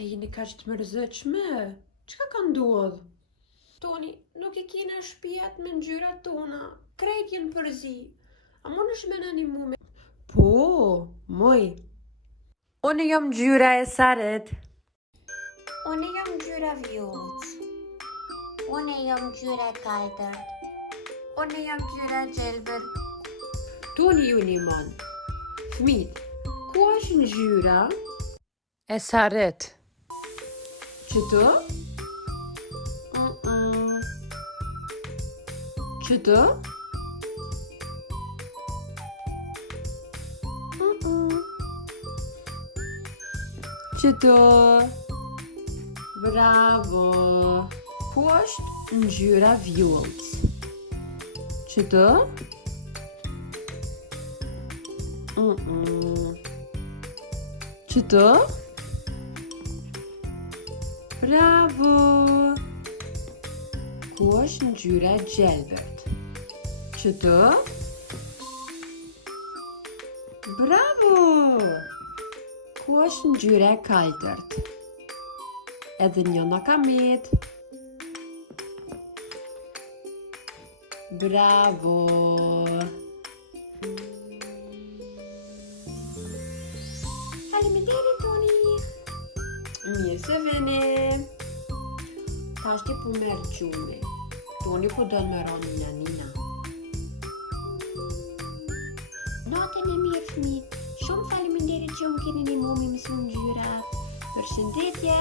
Pse jeni kaq të mërzitshme? Çka ka ndodh? Toni, nuk e kena shtëpiat me ngjyrat tona. Krejt jenë përzi. A mundesh me na ndihmu me... Po, moj. Unë jam ngjyra e Saret. Unë jam ngjyra vjollc. Unë jam ngjyra e kaltërt. Unë jam ngjyra e gjelbërt. Toni ju një man. Fmit, ku është ngjyra e Saret? Qëtë? Qëtë? Qëtë? Bravo! Ku është ngjyra vjollc? Qëtë? Qëtë? Bravo! Ku është ngjyra e gjelbërt? Qëtë? Bravo! Ku është ngjyra e kaltërt? Edhe njëna ka met. Bravo! Faleminderit, Toni. Mirë se veni. Tash ti po merr gjumi. Toni po do me rani Nina. Natën e mirë, fëmijë. Shumë faleminderit që më keni ndihmuar me mësuar ngjyrat. Përshëndetje.